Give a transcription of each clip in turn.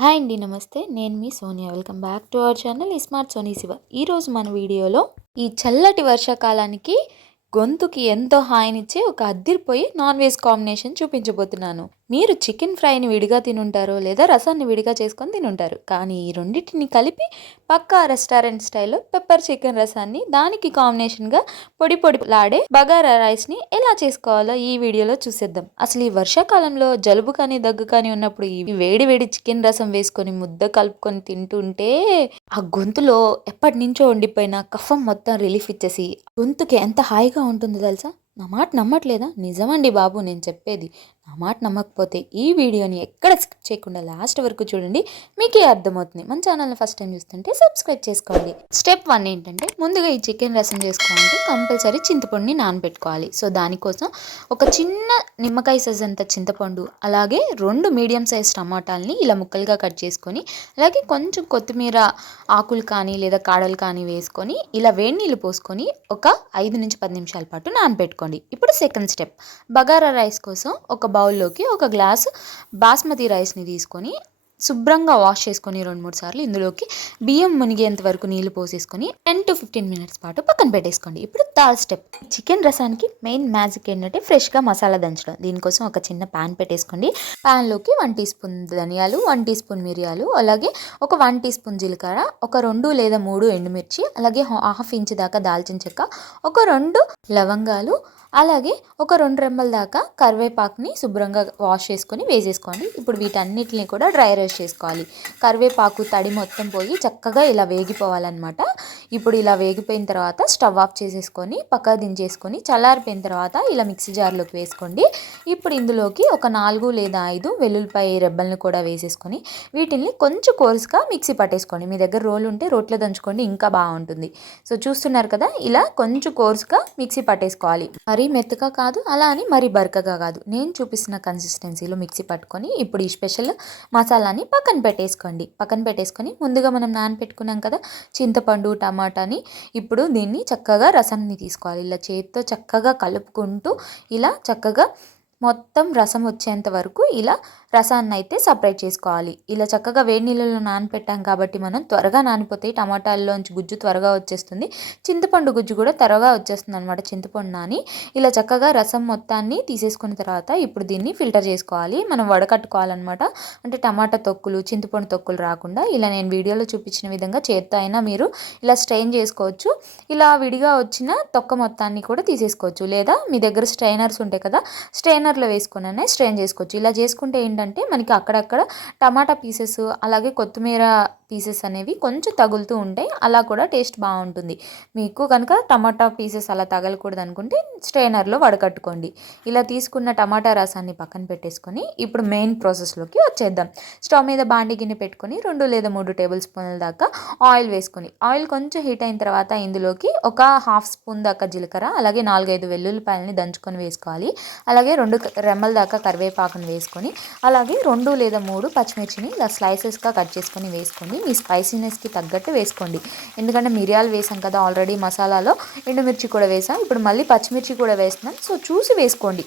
Hi అండి. నమస్తే. నేను మీ Sonia. Welcome back to our channel smart Soni Shiva. ఈరోజు మన వీడియోలో ఈ చల్లటి వర్షాకాలానికి గొంతుకి ఎంతో హాయినిచ్చే ఒక అద్దిరిపోయి నాన్ వెజ్ కాంబినేషన్ చూపించబోతున్నాను. మీరు చికెన్ ఫ్రైని విడిగా తినుంటారో లేదా రసాన్ని విడిగా చేసుకొని తినుంటారు. కానీ ఈ రెండింటిని కలిపి పక్కా రెస్టారెంట్ స్టైల్లో పెప్పర్ చికెన్ రసాన్ని దానికి కాంబినేషన్గా పొడి పొడిలాడే బగారా రైస్ని ఎలా చేసుకోవాలో ఈ వీడియోలో చూసేద్దాం. అసలు ఈ వర్షాకాలంలో జలుబు కానీ దగ్గు కానీ ఉన్నప్పుడు ఈ వేడి వేడి చికెన్ రసం వేసుకొని ముద్ద కలుపుకొని తింటుంటే ఆ గొంతులో ఎప్పటి నుంచో ఉండిపోయిన కఫం మొత్తం రిలీఫ్ ఇచ్చేసి గొంతుకి ఎంత హాయిగా ఉంటుందో తెలుసా. నా మాట నమ్మట్లేదా? నిజమండి బాబు నేను చెప్పేది. నా మాట నమ్మకపోతే ఈ వీడియోని ఎక్కడ స్కిప్ చేయకుండా లాస్ట్ వరకు చూడండి, మీకే అర్థమవుతుంది. మన ఛానల్ని ఫస్ట్ టైం చూస్తుంటే సబ్స్క్రైబ్ చేసుకోండి. స్టెప్ 1 ఏంటంటే, ముందుగా ఈ చికెన్ రసం చేసుకోవాలంటే కంపల్సరీ చింతపండుని నానబెట్టుకోవాలి. సో దానికోసం ఒక చిన్న నిమ్మకాయ సైజ్ అంత చింతపండు, అలాగే 2 మీడియం సైజ్ టమాటాలని ఇలా ముక్కలుగా కట్ చేసుకొని, అలాగే కొంచెం కొత్తిమీర ఆకులు కానీ లేదా కాడలు కానీ వేసుకొని ఇలా వేడి నీళ్ళు పోసుకొని ఒక 5 నుంచి 10 నిమిషాల పాటు నానబెట్టుకోండి. ఇప్పుడు సెకండ్ స్టెప్, బగారా రైస్ కోసం ఒక బౌల్లోకి ఒక గ్లాసు బాస్మతి రైస్ని తీసుకొని శుభ్రంగా వాష్ చేసుకొని 2-3 సార్లు ఇందులోకి బియ్యం మునిగేంత వరకు నీళ్లు పోసేసుకొని 10 to 15 మినిట్స్ పాటు పక్కన పెట్టేసుకోండి. ఇప్పుడు థర్డ్ స్టెప్, చికెన్ రసానికి మెయిన్ మ్యాజిక్ ఏంటంటే ఫ్రెష్గా మసాలా దంచడం. దీనికోసం ఒక చిన్న ప్యాన్ పెట్టేసుకోండి. ప్యాన్లోకి 1 టీ స్పూన్ ధనియాలు, 1 టీ స్పూన్ మిరియాలు, అలాగే ఒక 1 టీ స్పూన్ జీలకర్ర, ఒక 2 లేదా 3 ఎండుమిర్చి, అలాగే హాఫ్ ఇంచ్ దాకా దాల్చిన చెక్క, ఒక 2 లవంగాలు, అలాగే ఒక 2 రెమ్మల దాకా కరివేపాకుని శుభ్రంగా వాష్ చేసుకొని వేసేసుకోండి. ఇప్పుడు వీటన్నిటిని కూడా డ్రై రోస్ట్ చేసుకోవాలి. కరివేపాకు తడి మొత్తం పోయి చక్కగా ఇలా వేగిపోవాలన్నమాట. ఇప్పుడు ఇలా వేగిపోయిన తర్వాత స్టవ్ ఆఫ్ చేసేసుకొని పక్కకు దించేసుకొని చల్లారిపోయిన తర్వాత ఇలా మిక్సీ జార్లోకి వేసుకోండి. ఇప్పుడు ఇందులోకి ఒక 4 లేదా 5 వెల్లుల్లిపాయ రెబ్బలను కూడా వేసేసుకొని వీటిని కొంచెం కోర్సుగా మిక్సీ పట్టేసుకోండి. మీ దగ్గర రోలు ఉంటే రోట్లో దంచుకోండి, ఇంకా బాగుంటుంది. సో చూస్తున్నారు కదా, ఇలా కొంచెం కోర్సుగా మిక్సీ పట్టేసుకోవాలి. మరీ మెత్తగా కాదు, అలా అని మరీ బరకగా కాదు, నేను చూపిస్తున్న కన్సిస్టెన్సీలో మిక్సీ పట్టుకొని ఇప్పుడు ఈ స్పెషల్ మసాలాని పక్కన పెట్టేసుకొని ముందుగా మనం నానబెట్టుకున్నాం కదా చింతపండు టమాటాని, ఇప్పుడు దీన్ని చక్కగా రసాన్ని తీసుకోవాలి. ఇలా చేతితో చక్కగా కలుపుకుంటూ ఇలా చక్కగా మొత్తం రసం వచ్చేంత వరకు ఇలా రసాన్ని అయితే సపరేట్ చేసుకోవాలి. ఇలా చక్కగా వేడి నీళ్ళలో నానపెట్టాం కాబట్టి మనం త్వరగా నానిపోతాయి. టమాటాల్లోంచి గుజ్జు త్వరగా వచ్చేస్తుంది, చింతపండు గుజ్జు కూడా త్వరగా వచ్చేస్తుంది అనమాట. చింతపండు నాని ఇలా చక్కగా రసం మొత్తాన్ని తీసేసుకున్న తర్వాత ఇప్పుడు దీన్ని ఫిల్టర్ చేసుకోవాలి. మనం వడకట్టుకోవాలన్నమాట. అంటే టమాటా తొక్కులు చింతపండు తొక్కులు రాకుండా ఇలా నేను వీడియోలో చూపించిన విధంగా చేత్తో అయినా మీరు ఇలా స్ట్రెయిన్ చేసుకోవచ్చు. ఇలా విడిగా వచ్చిన తొక్క మొత్తాన్ని కూడా తీసేసుకోవచ్చు, లేదా మీ దగ్గర స్ట్రైనర్స్ ఉంటాయి కదా, స్ట్రైనర్లో వేసుకునే స్ట్రెయిన్ చేసుకోవచ్చు. ఇలా చేసుకుంటే ఏంటంటే మనకి అక్కడక్కడ టమాటా పీసెస్ అలాగే కొత్తిమీర పీసెస్ అనేవి కొంచెం తగులుతూ ఉంటాయి, అలా కూడా టేస్ట్ బాగుంటుంది. మీకు కనుక టమాటా పీసెస్ అలా తగలకూడదు అనుకుంటే స్ట్రైనర్లో వడకట్టుకోండి. ఇలా తీసుకున్న టమాటా రసాన్ని పక్కన పెట్టేసుకొని ఇప్పుడు మెయిన్ ప్రాసెస్లోకి వచ్చేద్దాం. స్టవ్ మీద బాండి గిన్నె పెట్టుకొని 2 లేదా 3 టేబుల్ స్పూన్ల దాకా ఆయిల్ వేసుకొని, ఆయిల్ కొంచెం హీట్ అయిన తర్వాత ఇందులోకి ఒక హాఫ్ స్పూన్ దాకా జీలకర్ర, అలాగే 4-5 వెల్లుల్లిపాయలని దంచుకొని వేసుకోవాలి. అలాగే 2 రెమ్మల దాకా కరివేపాకును వేసుకొని, అలాగే 2 లేదా 3 పచ్చిమిర్చిని ఇలా స్లైసెస్గా కట్ చేసుకొని వేసుకోండి. మీ స్పైసీనెస్కి తగ్గట్టు వేసుకోండి, ఎందుకంటే మిరియాలు వేసాం కదా ఆల్రెడీ మసాలాలో, ఎండుమిర్చి కూడా వేసాం, ఇప్పుడు మళ్ళీ పచ్చిమిర్చి కూడా వేస్తున్నాం. సో చూసి వేసుకోండి.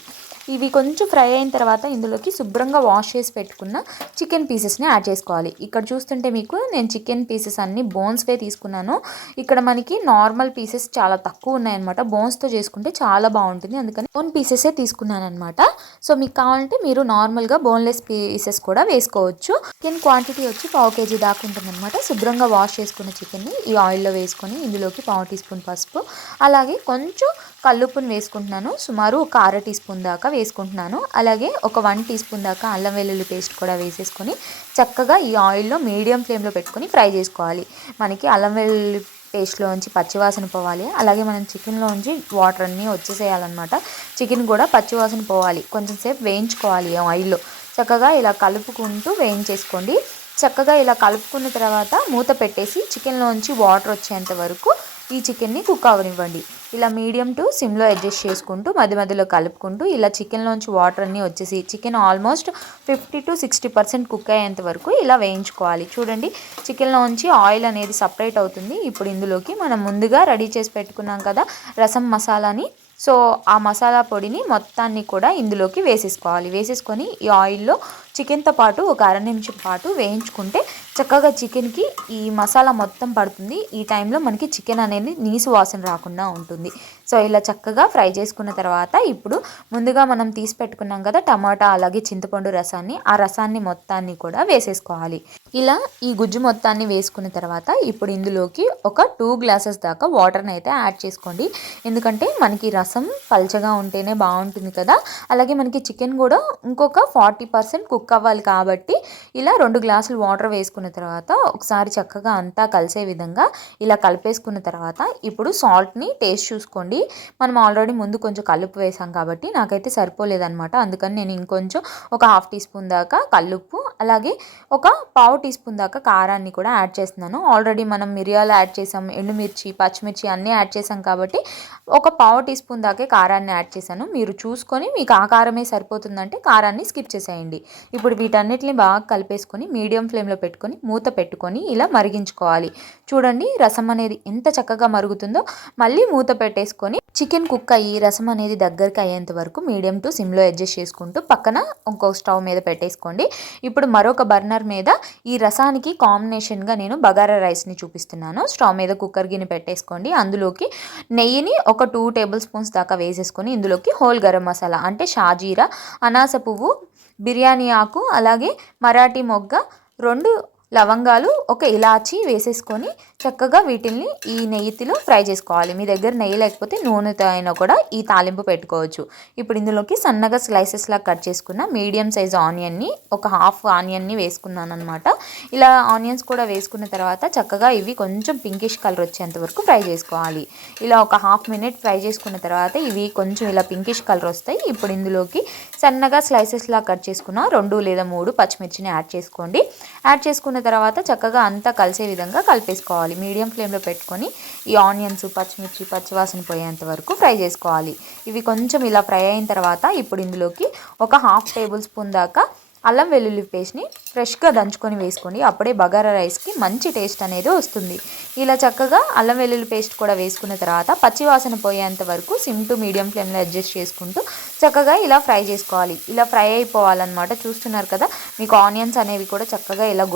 ఇవి కొంచెం ఫ్రై అయిన తర్వాత ఇందులోకి శుభ్రంగా వాష్ చేసి పెట్టుకున్న చికెన్ పీసెస్ని యాడ్ చేసుకోవాలి. ఇక్కడ చూస్తుంటే మీకు నేను చికెన్ పీసెస్ అన్ని బోన్స్వే తీసుకున్నాను. ఇక్కడ మనకి నార్మల్ పీసెస్ చాలా తక్కువ ఉన్నాయన్నమాట. బోన్స్తో చేసుకుంటే చాలా బాగుంటుంది, అందుకని బోన్ పీసెసే తీసుకున్నాను అనమాట. సో మీకు కావాలంటే మీరు నార్మల్గా బోన్లెస్ పీసెస్ కూడా వేసుకోవచ్చు. చికెన్ క్వాంటిటీ వచ్చి 1/4 kg దాకా ఉంటుంది అనమాట. శుభ్రంగా వాష్ చేసుకున్న చికెన్ని ఈ ఆయిల్లో వేసుకొని ఇందులోకి 1/4 టీ స్పూన్ పసుపు, అలాగే కొంచెం కల్లుప్పును వేసుకుంటున్నాను, సుమారు ఒక 1/2 టీ స్పూన్ దాకా వేసుకుంటున్నాను. అలాగే ఒక 1 టీ స్పూన్ దాకా అల్లం వెల్లుల్లి పేస్ట్ కూడా వేసేసుకొని చక్కగా ఈ ఆయిల్లో మీడియం ఫ్లేమ్లో పెట్టుకొని ఫ్రై చేసుకోవాలి. మనకి అల్లం వెల్లుల్లి పేస్ట్లోంచి పచ్చివాసన పోవాలి, అలాగే మనం చికెన్లోంచి వాటర్ అన్నీ వచ్చేసేయాలన్నమాట. చికెన్ కూడా పచ్చివాసన పోవాలి, కొంచెం సేపు వేయించుకోవాలి ఆయిల్లో. చక్కగా ఇలా కలుపుకుంటూ వేయించేసుకోండి. చక్కగా ఇలా కలుపుకున్న తర్వాత మూత పెట్టేసి చికెన్లోంచి వాటర్ వచ్చేంత వరకు ఈ చికెన్ని కుక్ అవనివ్వండి. ఇలా మీడియం టు సిమ్లో అడ్జస్ట్ చేసుకుంటూ మధ్య మధ్యలో కలుపుకుంటూ ఇలా చికెన్లోంచి వాటర్ అన్నీ వచ్చేసి చికెన్ ఆల్మోస్ట్ 50 to 60% కుక్ అయ్యేంత వరకు ఇలా వేయించుకోవాలి. చూడండి, చికెన్లోంచి ఆయిల్ అనేది సపరేట్ అవుతుంది. ఇప్పుడు ఇందులోకి మనం ముందుగా రెడీ చేసి పెట్టుకున్నాం కదా రసం మసాలాని, సో ఆ మసాలా పొడిని మొత్తాన్ని కూడా ఇందులోకి వేసేసుకోవాలి. వేసేసుకొని ఈ ఆయిల్లో చికెన్తో పాటు ఒక అర నిమిషం పాటు వేయించుకుంటే చక్కగా చికెన్కి ఈ మసాలా మొత్తం పడుతుంది. ఈ టైంలో మనకి చికెన్ అనేది నీసు వాసన రాకుండా ఉంటుంది. సో ఇలా చక్కగా ఫ్రై చేసుకున్న తర్వాత ఇప్పుడు ముందుగా మనం తీసి పెట్టుకున్నాం కదా టమాటా అలాగే చింతపండు రసాన్ని, ఆ రసాన్ని మొత్తాన్ని కూడా వేసేసుకోవాలి. ఇలా ఈ గుజ్జు మొత్తాన్ని వేసుకున్న తర్వాత ఇప్పుడు ఇందులోకి ఒక 2 గ్లాసెస్ దాకా వాటర్ని అయితే యాడ్ చేసుకోండి. ఎందుకంటే మనకి రసం పల్చగా ఉంటేనే బాగుంటుంది కదా. అలాగే మనకి చికెన్ కూడా ఇంకొక 40% కుక్ అవ్వాలి కాబట్టి ఇలా 2 గ్లాసులు వాటర్ వేసుకున్న తర్వాత ఒకసారి చక్కగా అంతా కలిసే విధంగా ఇలా కలిపేసుకున్న తర్వాత ఇప్పుడు సాల్ట్ని టేస్ట్ చూసుకోండి. మనం ఆల్రెడీ ముందు కొంచెం కల్లుప్పు వేసాం కాబట్టి నాకైతే సరిపోలేదన్నమాట. అందుకని నేను ఇంకొంచెం ఒక 1/2 టీ స్పూన్ దాకా కల్లుప్పు అలాగే ఒక 1/4 టీ స్పూన్ దాకా కారాన్ని కూడా యాడ్ చేస్తున్నాను. ఆల్రెడీ మనం మిరియాలు యాడ్ చేసాం, ఎండుమిర్చి, పచ్చిమిర్చి అన్నీ యాడ్ చేసాం కాబట్టి ఒక 1/4 టీ స్పూన్ దాకా కారాన్ని యాడ్ చేశాను. మీరు చూసుకొని మీకు ఆ కారమే సరిపోతుందంటే కారాన్ని స్కిప్ చేసేయండి. ఇప్పుడు వీటన్నిటిని బాగా కలిపేసుకొని మీడియం ఫ్లేమ్లో పెట్టుకొని మూత పెట్టుకొని ఇలా మరిగించుకోవాలి. చూడండి రసం అనేది ఎంత చక్కగా మరుగుతుందో. మళ్ళీ మూత పెట్టేసుకొని చికెన్ కుక్ అయ్యి రసం అనేది దగ్గరికి అయ్యేంత వరకు మీడియం టు సిమ్లో అడ్జస్ట్ చేసుకుంటూ పక్కన ఇంకో స్టవ్ మీద పెట్టేసుకోండి. ఇప్పుడు మరొక బర్నర్ మీద ఈ రసానికి కాంబినేషన్గా నేను బగారా రైస్ని చూపిస్తున్నాను. స్టవ్ మీద కుక్కర్ గిన్నె పెట్టేసుకోండి. అందులోకి నెయ్యిని ఒక 2 టేబుల్ స్పూన్స్ దాకా వేసేసుకొని ఇందులోకి హోల్ గరం మసాలా అంటే షాజీరా, అనాస పువ్వు, బిర్యానీ ఆకు అలాగే మరాఠీ మొగ్గ, 2 లవంగాలు, ఒక ఇలాచీ వేసేసుకొని చక్కగా వీటిల్ని ఈ నెయ్యిలో ఫ్రై చేసుకోవాలి. మీ దగ్గర నెయ్యి లేకపోతే నూనెతో అయినా కూడా ఈ తాలింపు పెట్టుకోవచ్చు. ఇప్పుడు ఇందులోకి సన్నగా స్లైసెస్లా కట్ చేసుకున్న మీడియం సైజ్ ఆనియన్ని, ఒక హాఫ్ ఆనియన్ని వేసుకున్నాను అనమాట. ఇలా ఆనియన్స్ కూడా వేసుకున్న తర్వాత చక్కగా ఇవి కొంచెం పింకిష్ కలర్ వచ్చేంత వరకు ఫ్రై చేసుకోవాలి. ఇలా ఒక హాఫ్ మినిట్ ఫ్రై చేసుకున్న తర్వాత ఇవి కొంచెం ఇలా పింకిష్ కలర్ వస్తాయి. ఇప్పుడు ఇందులోకి సన్నగా స్లైసెస్లా కట్ చేసుకున్న 2 లేదా 3 పచ్చిమిర్చిని యాడ్ చేసుకోండి. యాడ్ చేసుకున్న తర్వాత చక్కగా అంతా కలిసే విధంగా కలిపేసుకోవాలి. మీడియం ఫ్లేమ్లో పెట్టుకొని ఈ ఆనియన్స్, పచ్చిమిర్చి పచ్చివాసన పోయేంత వరకు ఫ్రై చేసుకోవాలి. ఇవి కొంచెం ఇలా ఫ్రై అయిన తర్వాత ఇప్పుడు ఇందులోకి ఒక 1/2 టేబుల్ స్పూన్ దాకా అల్లం వెల్లుల్లి పేస్ట్ని ఫ్రెష్గా దంచుకొని వేసుకోండి. అప్పుడే బగారా రైస్కి మంచి టేస్ట్ అనేది వస్తుంది. ఇలా చక్కగా అల్లం వెల్లుల్లి పేస్ట్ కూడా వేసుకున్న తర్వాత పచ్చివాసన పోయేంత వరకు సిమ్ టు మీడియం ఫ్లేమ్లో అడ్జస్ట్ చేసుకుంటూ చక్కగా ఇలా ఫ్రై చేసుకోవాలి. ఇలా ఫ్రై అయిపోవాలన్నమాట. చూస్తున్నారు కదా మీకు ఆనియన్స్ అనేవి కూడా చక్కగా ఇలా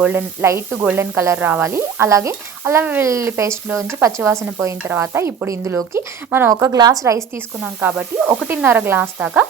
లైట్ గోల్డెన్ కలర్ రావాలి. అలాగే అల్లం వెల్లుల్లి పేస్ట్లోంచి పచ్చివాసన పోయిన తర్వాత ఇప్పుడు ఇందులోకి మనం 1 గ్లాస్ రైస్ తీసుకున్నాం కాబట్టి 1.5 గ్లాస్ దాకా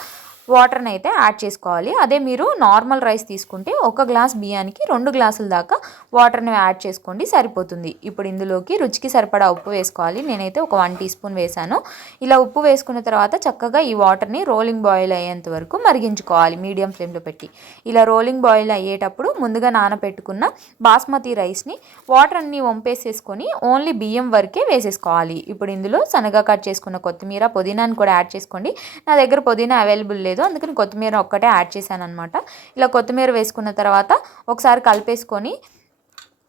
వాటర్ని అయితే యాడ్ చేసుకోవాలి. అదే మీరు నార్మల్ రైస్ తీసుకుంటే 1 గ్లాస్ బియ్యానికి 2 గ్లాసుల దాకా వాటర్ని యాడ్ చేసుకోండి, సరిపోతుంది. ఇప్పుడు ఇందులోకి రుచికి సరిపడా ఉప్పు వేసుకోవాలి. నేనైతే ఒక 1 టీ స్పూన్ వేసాను. ఇలా ఉప్పు వేసుకున్న తర్వాత చక్కగా ఈ వాటర్ని రోలింగ్ బాయిల్ అయ్యేంత వరకు మరిగించుకోవాలి మీడియం ఫ్లేమ్లో పెట్టి. ఇలా రోలింగ్ బాయిల్ అయ్యేటప్పుడు ముందుగా నానబెట్టుకున్న బాస్మతి రైస్ని వాటర్ అన్నీ వంపేసేసుకొని ఓన్లీ బియ్యం వరకే వేసేసుకోవాలి. ఇప్పుడు ఇందులో సన్నగా కట్ చేసుకున్న కొత్తిమీర, పుదీనాని కూడా యాడ్ చేసుకోండి. నా దగ్గర పుదీనా అవైలబుల్ లేదు, అందుకని కొత్తిమీర ఒక్కటే యాడ్ చేశాను అనమాట. ఇలా కొత్తిమీర వేసుకున్న తర్వాత ఒకసారి కలిపేసుకొని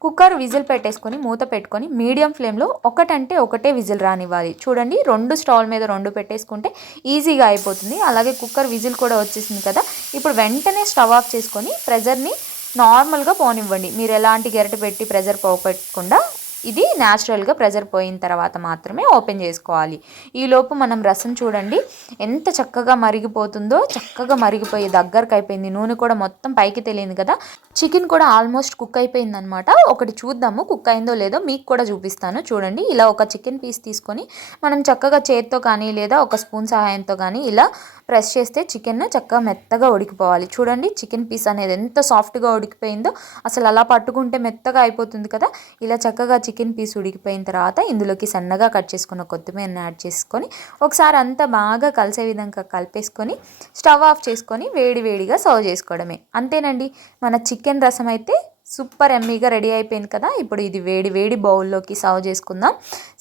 కుక్కర్ విజిల్ పెట్టేసుకొని మూత పెట్టుకొని మీడియం ఫ్లేమ్లో ఒకటే విజిల్ రానివ్వాలి. చూడండి 2 స్టవ్ మీద 2 పెట్టేసుకుంటే ఈజీగా అయిపోతుంది. అలాగే కుక్కర్ విజిల్ కూడా వచ్చేసింది కదా. ఇప్పుడు వెంటనే స్టవ్ ఆఫ్ చేసుకొని ప్రెజర్ని నార్మల్గా పోనివ్వండి. మీరు ఎలాంటి గరిటె పెట్టి ప్రెజర్ పోపెట్టకుండా ఇది న్యాచురల్గా ప్రెజర్ పోయిన తర్వాత మాత్రమే ఓపెన్ చేసుకోవాలి. ఈలోపు మనం రసం చూడండి ఎంత చక్కగా మరిగిపోతుందో. చక్కగా మరిగిపోయి దగ్గరకు అయిపోయింది. నూనె కూడా మొత్తం పైకి తెలియదు కదా. చికెన్ కూడా ఆల్మోస్ట్ కుక్ అయిపోయింది అనమాట. ఒకటి చూద్దాము కుక్ అయిందో లేదో, మీకు కూడా చూపిస్తాను. చూడండి ఇలా ఒక చికెన్ పీస్ తీసుకొని మనం చక్కగా చేత్తో కానీ లేదా ఒక స్పూన్ సహాయంతో కానీ ఇలా ప్రెస్ చేస్తే చికెన్ చక్కగా మెత్తగా ఉడికిపోవాలి. చూడండి చికెన్ పీస్ అనేది ఎంత సాఫ్ట్గా ఉడికిపోయిందో. అసలు అలా పట్టుకుంటే మెత్తగా అయిపోతుంది కదా. ఇలా చక్కగా చికెన్ పీస్ ఉడికిపోయిన తర్వాత ఇందులోకి సన్నగా కట్ చేసుకున్న కొత్తిమీరని యాడ్ చేసుకొని ఒకసారి అంతా బాగా కలిసే విధంగా కలిపేసుకొని స్టవ్ ఆఫ్ చేసుకొని వేడిగా సర్వ్ చేసుకోవడమే. అంతేనండి, మన చికెన్ రసం అయితే సూపర్ ఎమ్మీగా రెడీ అయిపోయింది కదా. ఇప్పుడు ఇది వేడి బౌల్లోకి సర్వ్ చేసుకుందాం.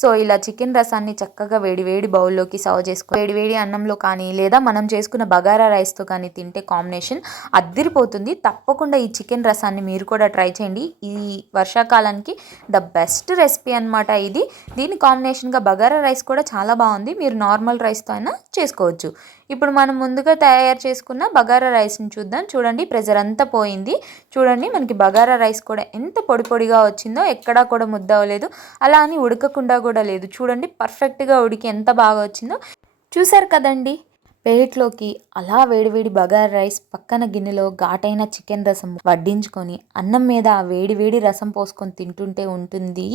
సో ఇలా చికెన్ రసాన్ని చక్కగా వేడి బౌల్లోకి సర్వ్ చేసుకుని వేడి అన్నంలో కానీ లేదా మనం చేసుకున్న బగారా రైస్తో కానీ తింటే కాంబినేషన్ అద్దిరిపోతుంది. తప్పకుండా ఈ చికెన్ రసాన్ని మీరు కూడా ట్రై చేయండి. ఈ వర్షాకాలానికి ద బెస్ట్ రెసిపీ అనమాట ఇది. దీని కాంబినేషన్గా బగారా రైస్ కూడా చాలా బాగుంది. మీరు నార్మల్ రైస్తో అయినా చేసుకోవచ్చు. ఇప్పుడు మనం ముందుగా తయారు చేసుకున్న బగారా రైస్ని చూద్దాం. చూడండి ప్రెజర్ అంతా పోయింది. చూడండి మనకి బగారా రైస్ కూడా ఎంత పొడిగా వచ్చిందో. ఎక్కడా కూడా ముద్ద అవ్వలేదు, అలా అని ఉడకకుండా కూడా లేదు. చూడండి పర్ఫెక్ట్గా ఉడికి ఎంత బాగా వచ్చిందో. చూసారు కదండి. ప్లేట్లోకి అలా వేడివేడి బగారా రైస్, పక్కన గిన్నెలో ఘాటైన చికెన్ రసం వడ్డించుకొని అన్నం మీద ఆ వేడి వేడి రసం పోసుకొని తింటుంటే ఉంటుంది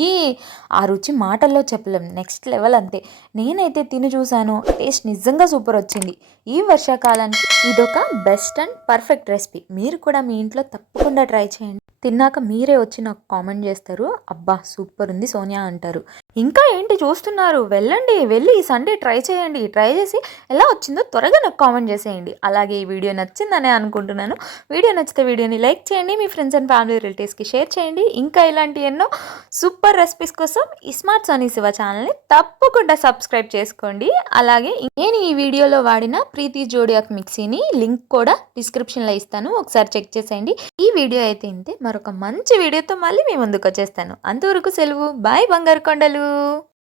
ఆ రుచి మాటల్లో చెప్పలేం. నెక్స్ట్ లెవెల్ అంతే. నేనైతే తిని చూశాను, టేస్ట్ నిజంగా సూపర్ వచ్చింది. ఈ వర్షాకాలానికి ఇదొక బెస్ట్ అండ్ పర్ఫెక్ట్ రెసిపీ. మీరు కూడా మీ ఇంట్లో తప్పకుండా ట్రై చేయండి. తిన్నాక మీరే వచ్చి నాకు కామెంట్ చేస్తారు, అబ్బా సూపర్ ఉంది సోనియా అంటారు. ఇంకా ఏంటి చూస్తున్నారు, వెళ్ళండి, వెళ్ళి ఈ సండే ట్రై చేయండి. ట్రై చేసి ఎలా వచ్చిందో త్వరగా నాకు కామెంట్ చేసేయండి. అలాగే ఈ వీడియో నచ్చిందనే అనుకుంటున్నాను. వీడియో నచ్చితే వీడియోని లైక్ చేయండి, మీ ఫ్రెండ్స్ అండ్ ఫ్యామిలీ రిలేటివ్స్కి షేర్ చేయండి. ఇంకా ఇలాంటి ఎన్నో సూపర్ రెసిపీస్ కోసం ఈ స్మార్ట్ సోనీ శివ ఛానల్ని తప్పకుండా సబ్స్క్రైబ్ చేసుకోండి. అలాగే నేను ఈ వీడియోలో వాడిన ప్రీతి జోడియాక్ మిక్సీని లింక్ కూడా డిస్క్రిప్షన్లో ఇస్తాను, ఒకసారి చెక్ చేసేయండి. ఈ వీడియో అయితే ఇంతే. మరొక మంచి వీడియోతో మళ్ళీ మీ ముందుకు వచ్చేస్తాను. అంతవరకు సెలవు. బాయ్ బంగారు కొండలు.